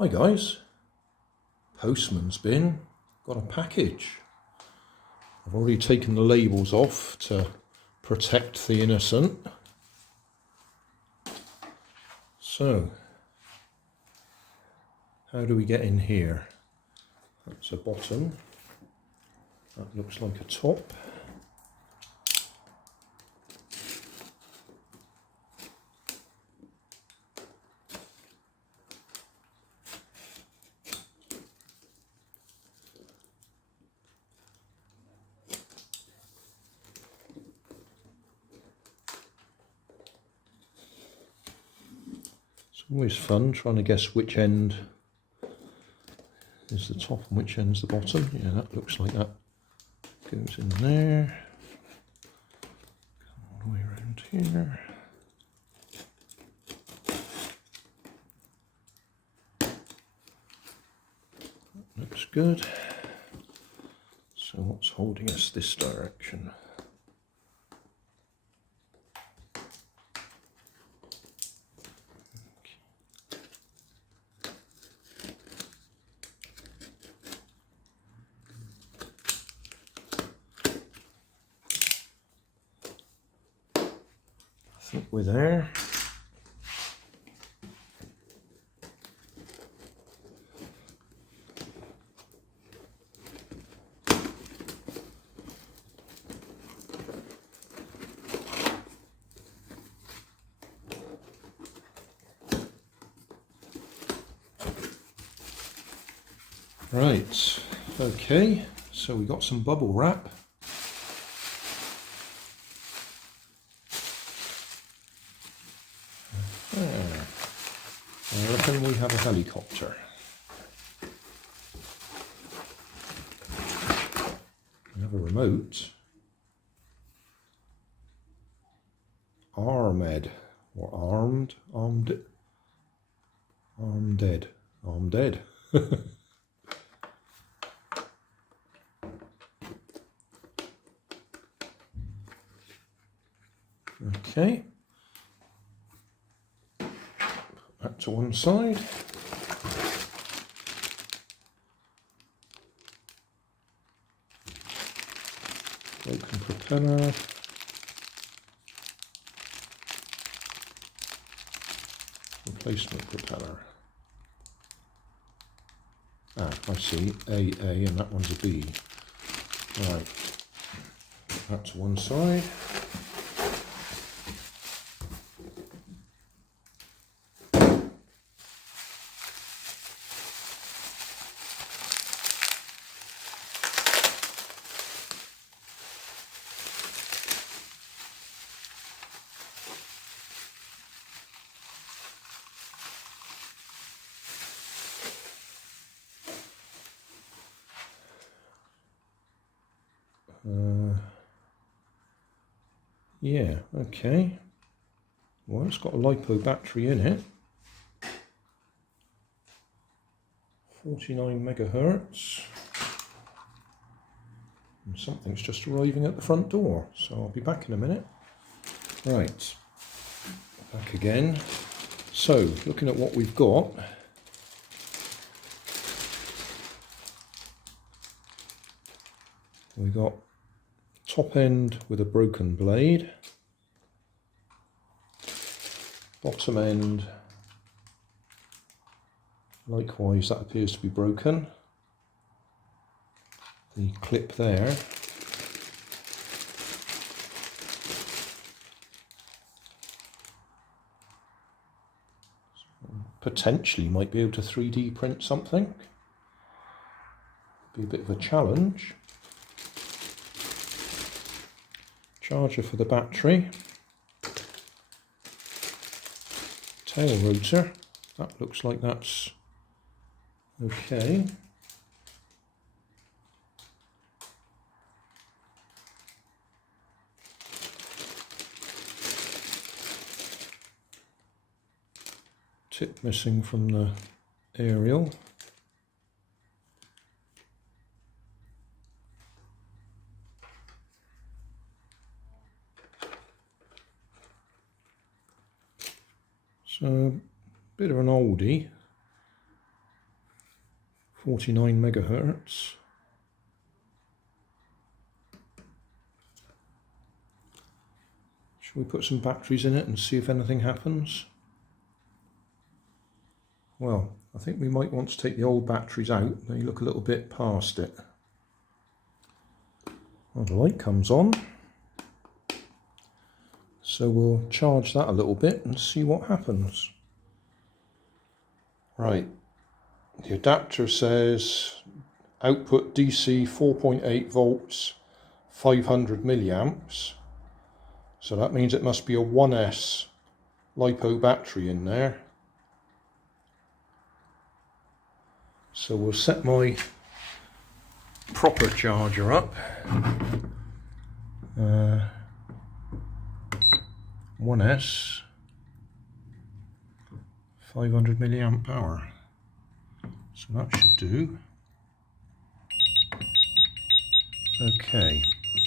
Hi guys, postman's bin, got a package. I've already taken the labels off to protect the innocent. So, how do we get in here? That's a bottom, that looks like a top. It's always fun trying to guess which end is the top and which end's the bottom. Yeah, that looks like that goes in there. Come all the way around here. That looks good. So what's holding us this direction? I think we're there. Right, okay, so we got some bubble wrap. I reckon we have a helicopter. We have a remote. Armed, or armed, arm dead. Okay. Put that to one side. Broken propeller. Replacement propeller. Ah, I see. A, and that one's a B. Right. Put that to one side. Yeah, okay. Well, it's got a LiPo battery in it. 49 megahertz. And something's just arriving at the front door, so I'll be back in a minute. Right, back again. So, looking at what we've got. We've got top end with a broken blade. Bottom end, likewise, that appears to be broken. The clip there. Potentially might be able to 3D print something. Be a bit of a challenge. Charger for the battery. Tail rotor. That looks like that's okay. Tip missing from the aerial. So, bit of an oldie. 49 megahertz. Shall we put some batteries in it and see if anything happens? Well, I think we might want to take the old batteries out. They look a little bit past it. Well, the light comes on. So we'll charge that a little bit and see what happens. Right, the adapter says output DC 4.8 volts, 500 milliamps. So that means it must be a 1S LiPo battery in there. So we'll set my proper charger up. 1S. 500 milliamp hour. So that should do. Okay,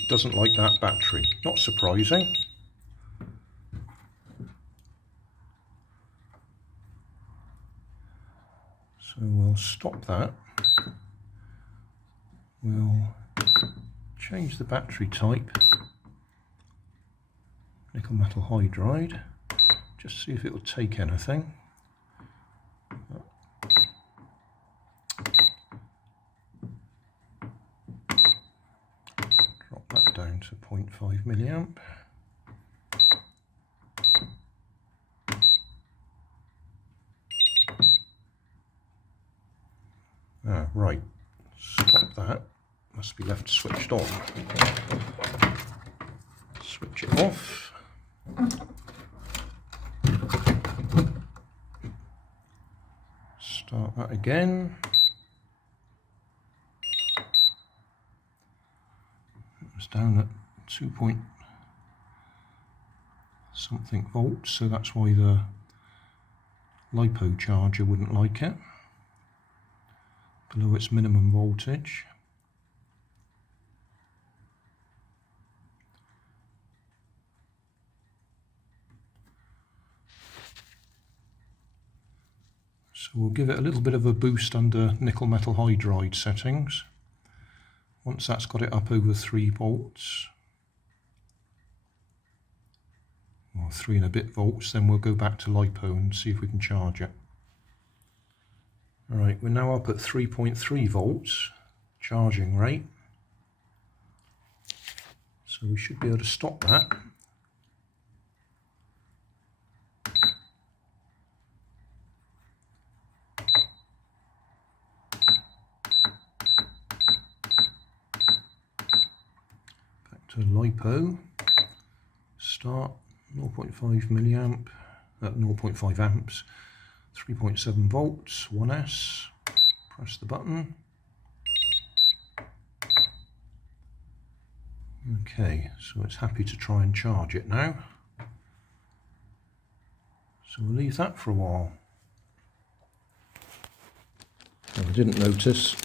doesn't like that battery. Not surprising. So we'll stop that. We'll change the battery type. Nickel metal hydride. Just see if it will take anything. Drop that down to 0.5 milliamp. Right, stop that. Must be left switched on. Switch it off. Start that again. It was down at 2 point something volts, so that's why the LiPo charger wouldn't like it. Below its minimum voltage. So we'll give it a little bit of a boost under nickel metal hydride settings. Once that's got it up over 3 volts, or 3 and a bit volts, then we'll go back to LiPo and see if we can charge it. Right, we're now up at 3.3 volts charging rate. So we should be able to stop that. Back to LiPo. Start 0.5 milliamp, 0.5 amps. 3.7 volts, 1S, press the button. Okay, so it's happy to try and charge it now. So we'll leave that for a while. I didn't notice,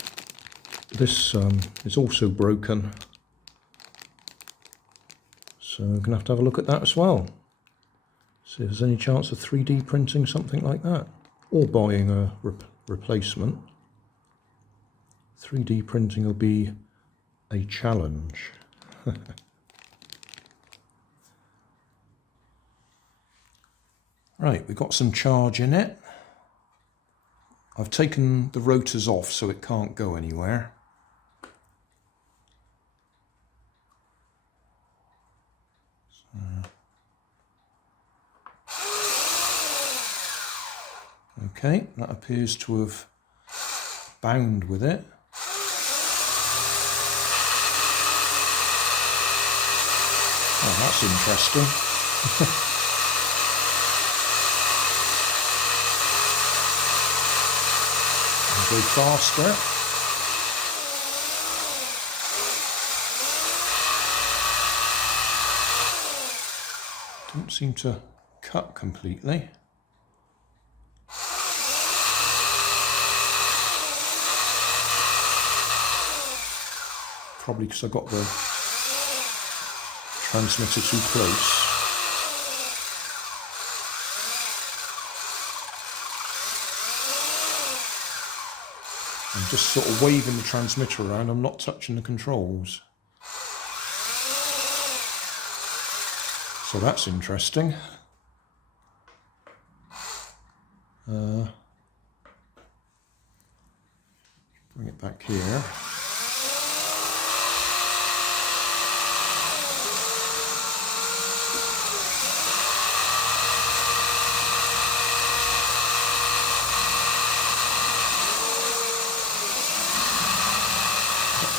this is also broken. So we're going to have a look at that as well. See if there's any chance of 3D printing something like that. Or buying a replacement. 3D printing will be a challenge. Right, we've got some charge in it. I've taken the rotors off so it can't go anywhere. Okay, that appears to have bound with it. Oh, that's interesting. I'll go faster. Don't seem to cut completely. Probably because I got the transmitter too close. I'm just sort of waving the transmitter around, I'm not touching the controls. So that's interesting. Bring it back here.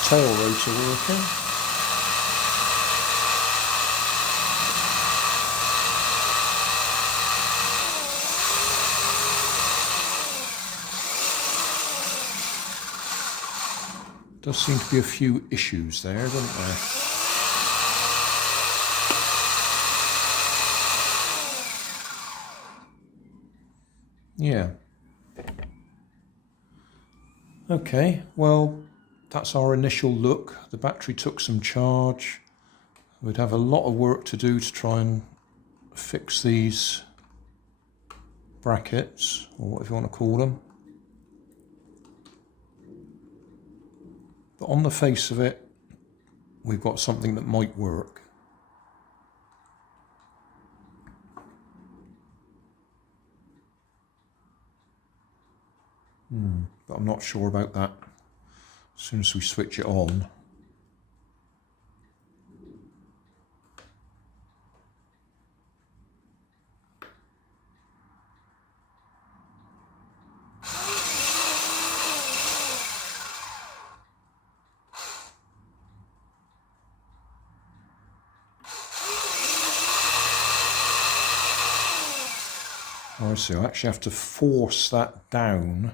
Tail rotor working. Does seem to be a few issues there, doesn't there? Yeah. Okay, well, that's our initial look. The battery took some charge. We'd have a lot of work to do to try and fix these brackets, or whatever you want to call them. But on the face of it, we've got something that might work. But I'm not sure about that as soon as we switch it on. I see, I actually have to force that down.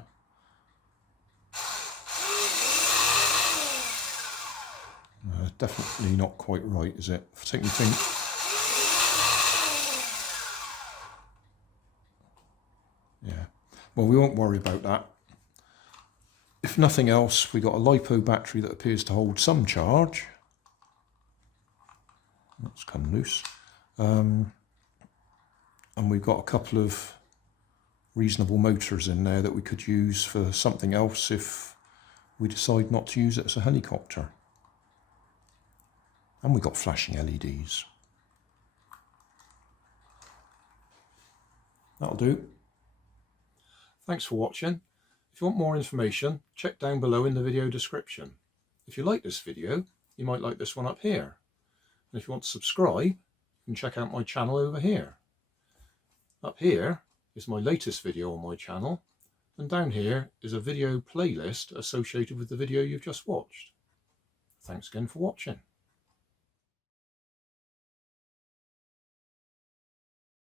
Definitely not quite right, is it? If I take my finger. Yeah, well, we won't worry about that. If nothing else, we got a LiPo battery that appears to hold some charge. That's come loose. And we've got a couple of reasonable motors in there that we could use for something else if we decide not to use it as a helicopter. And we've got flashing LEDs. That'll do. Thanks for watching. If you want more information, check down below in the video description. If you like this video, you might like this one up here. And if you want to subscribe, you can check out my channel over here. Up here is my latest video on my channel, and down here is a video playlist associated with the video you've just watched. Thanks again for watching.